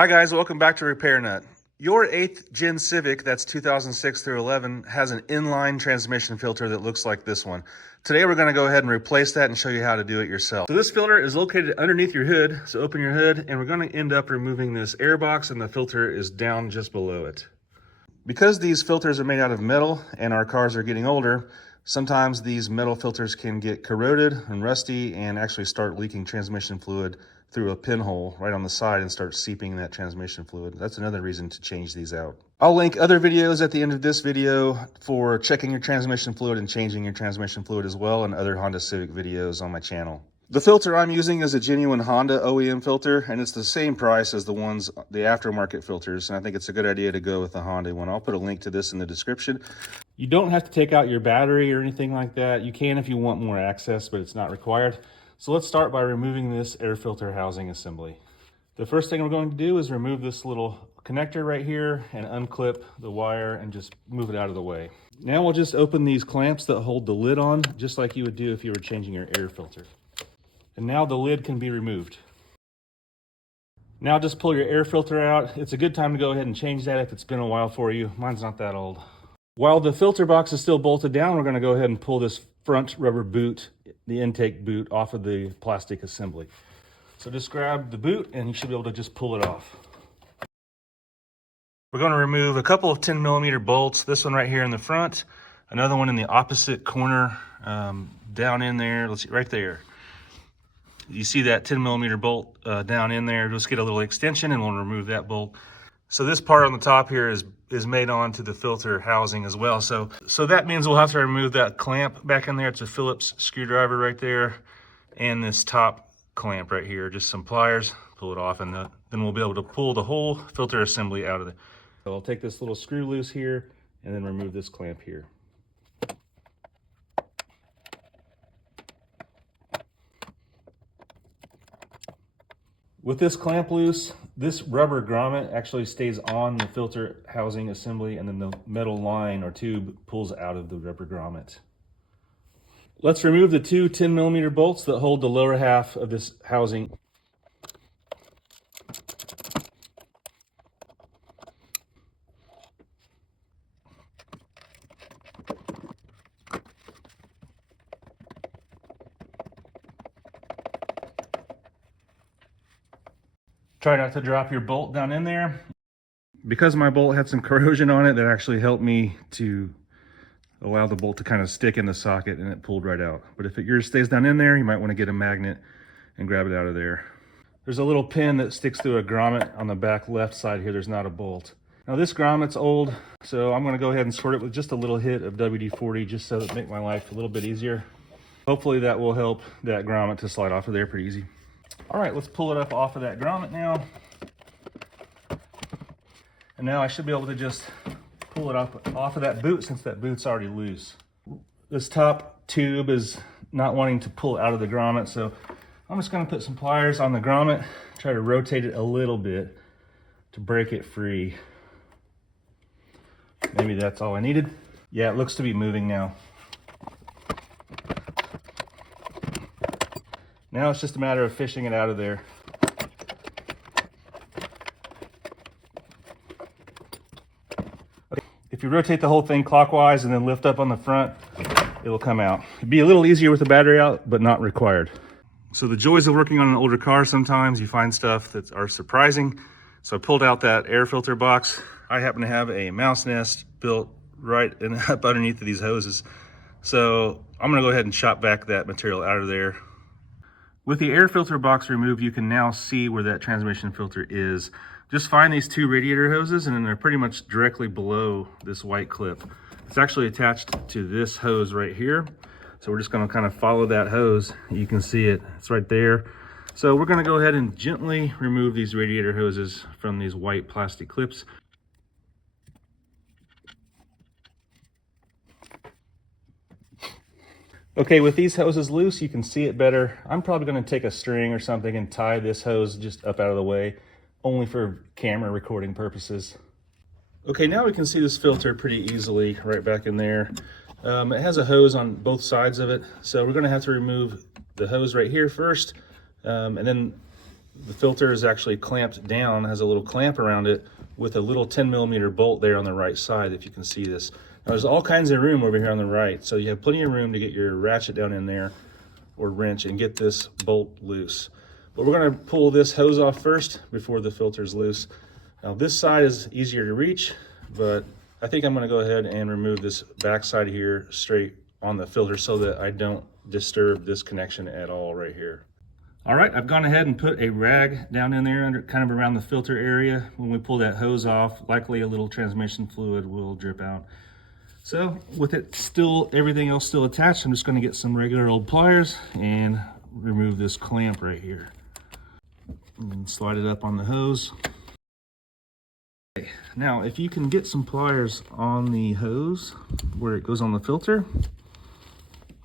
Hi guys, welcome back to Repair Nut. Your 8th gen Civic, that's 2006 through 11, has an inline transmission filter that looks like this one. Today we're going to go ahead and replace that and show you how to do it yourself. So this filter is located underneath your hood, so open your hood and we're going to end up removing this air box, and the filter is down just below it. Because these filters are made out of metal and our cars are getting older, sometimes these metal filters can get corroded and rusty and actually start leaking transmission fluid through a pinhole right on the side and start seeping that transmission fluid. That's another reason to change these out. I'll link other videos at the end of this video for checking your transmission fluid and changing your transmission fluid as well, and other Honda Civic videos on my channel. The filter I'm using is a genuine Honda OEM filter, and it's the same price as the aftermarket filters, and I think it's a good idea to go with the Honda one. I'll put a link to this in the description. You don't have to take out your battery or anything like that. You can if you want more access, but it's not required. So let's start by removing this air filter housing assembly. The first thing we're going to do is remove this little connector right here and unclip the wire and just move it out of the way. Now we'll just open these clamps that hold the lid on, just like you would do if you were changing your air filter. And now the lid can be removed. Now just pull your air filter out. It's a good time to go ahead and change that if it's been a while for you. Mine's not that old. While the filter box is still bolted down, we're going to go ahead and pull this front rubber boot, the intake boot, off of the plastic assembly. So just grab the boot and you should be able to just pull it off. We're going to remove a couple of 10mm bolts, this one right here in the front, another one in the opposite corner, down in there, let's see, right there. You see that 10mm bolt down in there. Just get a little extension and we'll remove that bolt. So this part on the top here is made onto the filter housing as well. So that means we'll have to remove that clamp back in there. It's a Phillips screwdriver right there. And this top clamp right here, just some pliers, pull it off, and then we'll be able to pull the whole filter assembly out of it. So I'll take this little screw loose here and then remove this clamp here. With this clamp loose, this rubber grommet actually stays on the filter housing assembly, and then the metal line or tube pulls out of the rubber grommet. Let's remove the two 10mm bolts that hold the lower half of this housing. Try not to drop your bolt down in there. Because my bolt had some corrosion on it, that actually helped me to allow the bolt to kind of stick in the socket, and it pulled right out. But if yours stays down in there, you might want to get a magnet and grab it out of there. There's a little pin that sticks through a grommet on the back left side here. There's not a bolt. Now this grommet's old, so I'm going to go ahead and squirt it with just a little hit of WD-40 just so that make my life a little bit easier. Hopefully that will help that grommet to slide off of there pretty easy. All right, let's pull it up off of that grommet now. And now I should be able to just pull it up off of that boot, since that boot's already loose. This top tube is not wanting to pull out of the grommet, so I'm just gonna put some pliers on the grommet, try to rotate it a little bit to break it free. Maybe that's all I needed. Yeah, it looks to be moving now. Now it's just a matter of fishing it out of there. Okay. If you rotate the whole thing clockwise and then lift up on the front, it'll come out. It'd be a little easier with the battery out, but not required. So the joys of working on an older car, sometimes you find stuff that are surprising. So I pulled out that air filter box. I happen to have a mouse nest built right up underneath of these hoses. So I'm gonna go ahead and chop back that material out of there. With the air filter box removed, you can now see where that transmission filter is. Just find these two radiator hoses, and then they're pretty much directly below this white clip. It's actually attached to this hose right here. So we're just gonna kind of follow that hose. You can see it, it's right there. So we're gonna go ahead and gently remove these radiator hoses from these white plastic clips. Okay, with these hoses loose, you can see it better. I'm probably gonna take a string or something and tie this hose just up out of the way, only for camera recording purposes. Okay, now we can see this filter pretty easily right back in there. It has a hose on both sides of it, so we're gonna have to remove the hose right here first, and then The filter is actually clamped down, has a little clamp around it with a little 10mm bolt there on the right side, if you can see this. Now there's all kinds of room over here on the right, so you have plenty of room to get your ratchet down in there or wrench and get this bolt loose. But we're going to pull this hose off first before the filter's loose. Now this side is easier to reach, but I think I'm going to go ahead and remove this back side here straight on the filter so that I don't disturb this connection at all right here. All right, I've gone ahead and put a rag down in there under kind of around the filter area. When we pull that hose off, likely a little transmission fluid will drip out. So with it still, everything else still attached, I'm just going to get some regular old pliers and remove this clamp right here. And slide it up on the hose. Okay. Now, if you can get some pliers on the hose where it goes on the filter,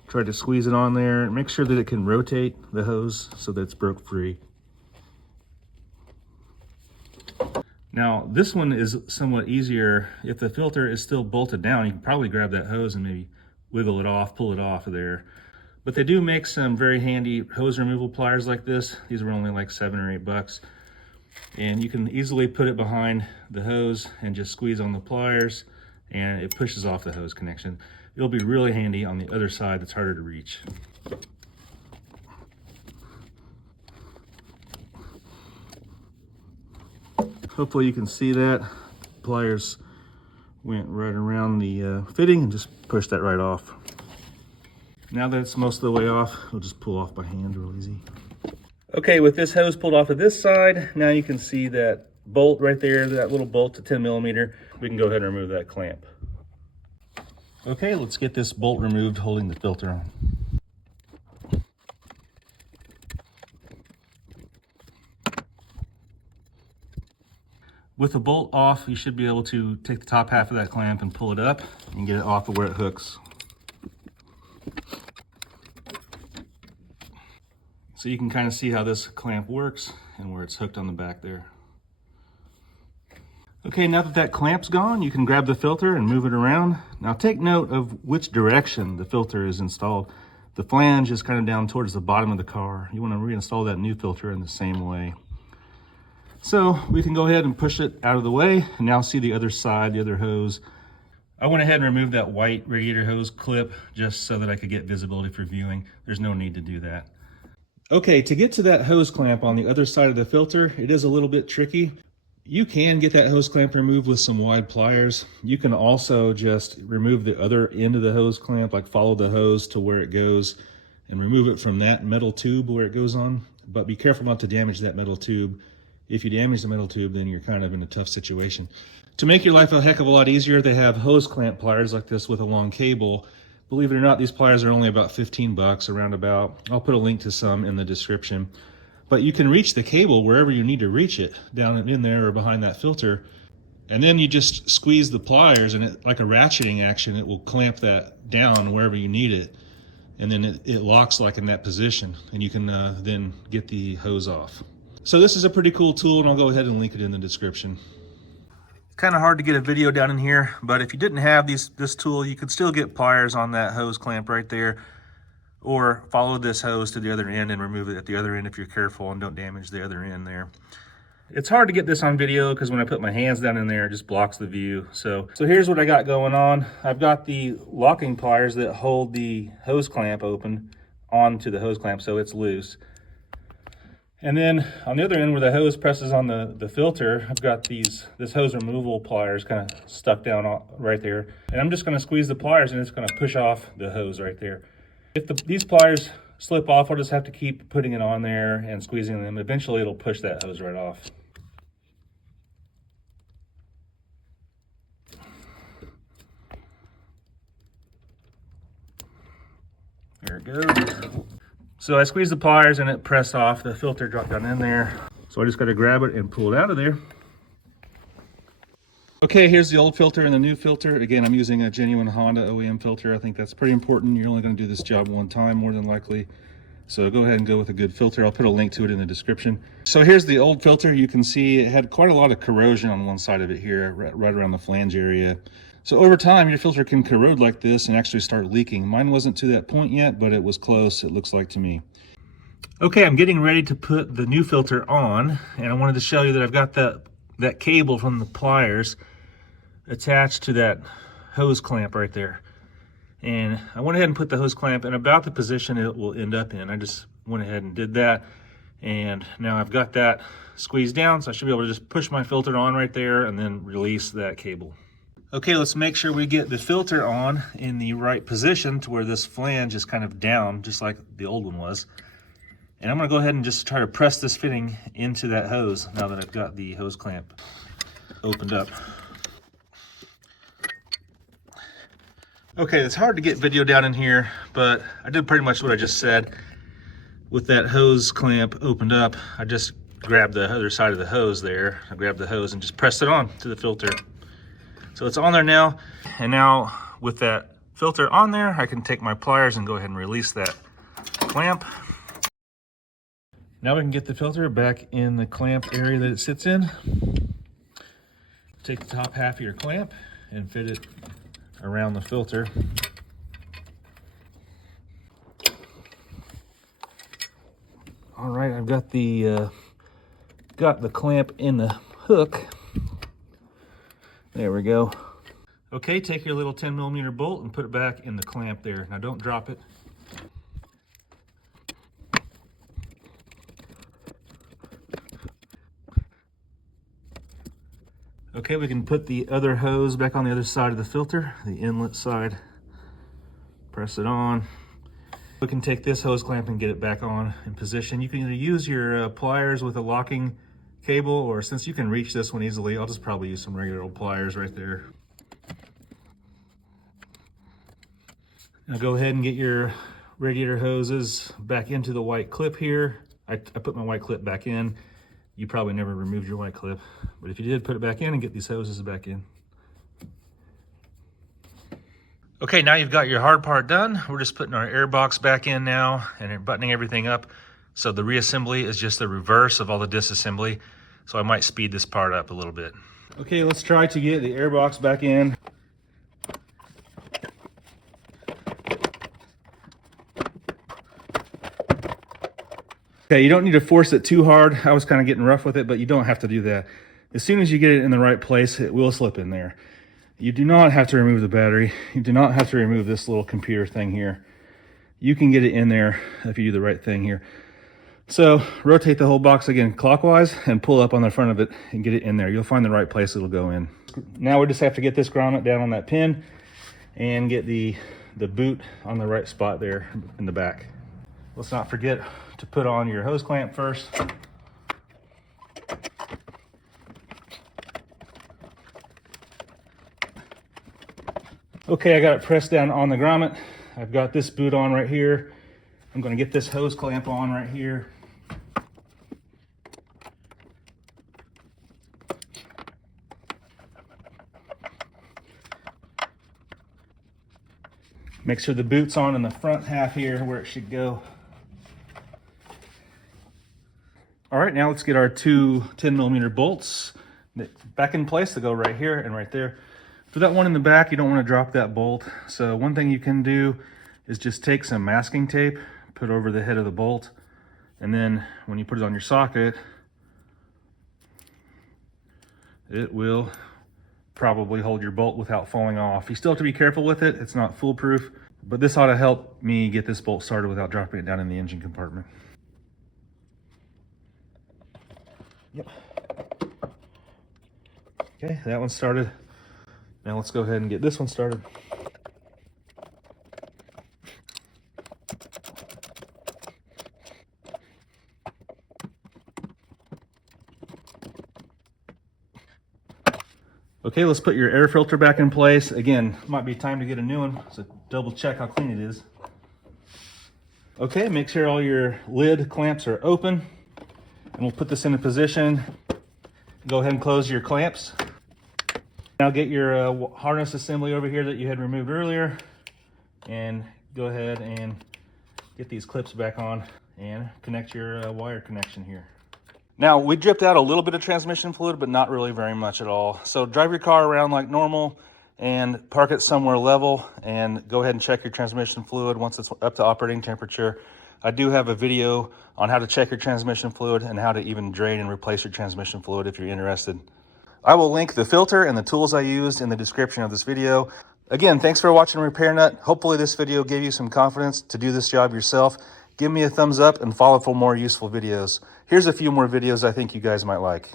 try to squeeze it on there. Make sure that it can rotate the hose so that it's broke free. Now, this one is somewhat easier. If the filter is still bolted down, you can probably grab that hose and maybe wiggle it off, pull it off of there. But they do make some very handy hose removal pliers like this. These were only like $7 or $8. And you can easily put it behind the hose and just squeeze on the pliers and it pushes off the hose connection. It'll be really handy on the other side that's harder to reach. Hopefully you can see that. Pliers went right around the fitting and just pushed that right off. Now that it's most of the way off, we'll just pull off by hand real easy. Okay, with this hose pulled off of this side, now you can see that bolt right there, that little bolt to 10mm. We can go ahead and remove that clamp. Okay, let's get this bolt removed holding the filter on. With the bolt off, you should be able to take the top half of that clamp and pull it up and get it off of where it hooks. So you can kind of see how this clamp works and where it's hooked on the back there. Okay, now that that clamp's gone, you can grab the filter and move it around. Now take note of which direction the filter is installed. The flange is kind of down towards the bottom of the car. You want to reinstall that new filter in the same way. So we can go ahead and push it out of the way and now see the other side, the other hose. I went ahead and removed that white radiator hose clip just so that I could get visibility for viewing. There's no need to do that. Okay, to get to that hose clamp on the other side of the filter, it is a little bit tricky. You can get that hose clamp removed with some wide pliers. You can also just remove the other end of the hose clamp, like follow the hose to where it goes and remove it from that metal tube where it goes on. But be careful not to damage that metal tube. If you damage the metal tube, then you're kind of in a tough situation. To make your life a heck of a lot easier, they have hose clamp pliers like this with a long cable. Believe it or not, these pliers are only about 15 bucks, around about. I'll put a link to some in the description. But you can reach the cable wherever you need to reach it, down in there or behind that filter. And then you just squeeze the pliers and it, like a ratcheting action, it will clamp that down wherever you need it. And then it locks like in that position and you can then get the hose off. So this is a pretty cool tool and I'll go ahead and link it in the description. Kind of hard to get a video down in here, but if you didn't have this tool, you could still get pliers on that hose clamp right there, or follow this hose to the other end and remove it at the other end if you're careful and don't damage the other end there. It's hard to get this on video because when I put my hands down in there, it just blocks the view. So here's what I got going on. I've got the locking pliers that hold the hose clamp open onto the hose clamp so it's loose. And then on the other end where the hose presses on the filter, I've got this hose removal pliers kind of stuck down right there. And I'm just going to squeeze the pliers and it's going to push off the hose right there. If these pliers slip off, I'll just have to keep putting it on there and squeezing them. Eventually it'll push that hose right off. There it goes. So I squeezed the pliers and it pressed off. The filter dropped down in there. So I just got to grab it and pull it out of there. Okay, here's the old filter and the new filter. Again, I'm using a genuine Honda OEM filter. I think that's pretty important. You're only going to do this job one time, more than likely. So go ahead and go with a good filter. I'll put a link to it in the description. So here's the old filter. You can see it had quite a lot of corrosion on one side of it here, right around the flange area. So over time, your filter can corrode like this and actually start leaking. Mine wasn't to that point yet, but it was close, it looks like to me. Okay, I'm getting ready to put the new filter on, and I wanted to show you that I've got that cable from the pliers attached to that hose clamp right there. And I went ahead and put the hose clamp in about the position it will end up in. I just went ahead and did that, and now I've got that squeezed down, so I should be able to just push my filter on right there and then release that cable. Okay, let's make sure we get the filter on in the right position to where this flange is kind of down, just like the old one was. And I'm gonna go ahead and just try to press this fitting into that hose now that I've got the hose clamp opened up. Okay, it's hard to get video down in here, but I did pretty much what I just said. With that hose clamp opened up, I just grabbed the other side of the hose there. I grabbed the hose and just pressed it on to the filter. So it's on there now. And now with that filter on there, I can take my pliers and go ahead and release that clamp. Now we can get the filter back in the clamp area that it sits in. Take the top half of your clamp and fit it around the filter. All right, I've got the clamp in the hook. There we go. Okay, take your little 10mm bolt and put it back in the clamp there. Now don't drop it. Okay, we can put the other hose back on the other side of the filter, the inlet side. Press it on. We can take this hose clamp and get it back on in position. You can either use your pliers with a locking cable, or since you can reach this one easily, I'll just probably use some regular old pliers right there. Now go ahead and get your radiator hoses back into the white clip here. I put my white clip back in. You probably never removed your white clip, but if you did, put it back in and get these hoses back in. Okay, now you've got your hard part done. We're just putting our airbox back in now and buttoning everything up. So the reassembly is just the reverse of all the disassembly. So I might speed this part up a little bit. Okay, let's try to get the airbox back in. Okay, you don't need to force it too hard. I was kind of getting rough with it, but you don't have to do that. As soon as you get it in the right place, it will slip in there. You do not have to remove the battery. You do not have to remove this little computer thing here. You can get it in there if you do the right thing here. So rotate the whole box again clockwise and pull up on the front of it and get it in there. You'll find the right place it'll go in. Now we just have to get this grommet down on that pin and get the boot on the right spot there in the back. Let's not forget to put on your hose clamp first. Okay, I got it pressed down on the grommet. I've got this boot on right here. I'm going to get this hose clamp on right here. Make sure the boot's on in the front half here where it should go. All right, now let's get our two 10mm bolts back in place to go right here and right there. For that one in the back, you don't want to drop that bolt. So one thing you can do is just take some masking tape, put over the head of the bolt, and then when you put it on your socket, it will probably hold your bolt without falling off. You still have to be careful with it. It's not foolproof, but this ought to help me get this bolt started without dropping it down in the engine compartment. Yep. Okay, that one started. Now let's go ahead and get this one started. Okay, let's put your air filter back in place. Again, might be time to get a new one, so double check how clean it is. Okay, make sure all your lid clamps are open, and we'll put this in a position. Go ahead and close your clamps. Now get your harness assembly over here that you had removed earlier, and go ahead and get these clips back on and connect your wire connection here. Now, we dripped out a little bit of transmission fluid, but not really very much at all. So drive your car around like normal and park it somewhere level and go ahead and check your transmission fluid once it's up to operating temperature. I do have a video on how to check your transmission fluid and how to even drain and replace your transmission fluid if you're interested. I will link the filter and the tools I used in the description of this video. Again, thanks for watching Repair Nut. Hopefully this video gave you some confidence to do this job yourself. Give me a thumbs up and follow for more useful videos. Here's a few more videos I think you guys might like.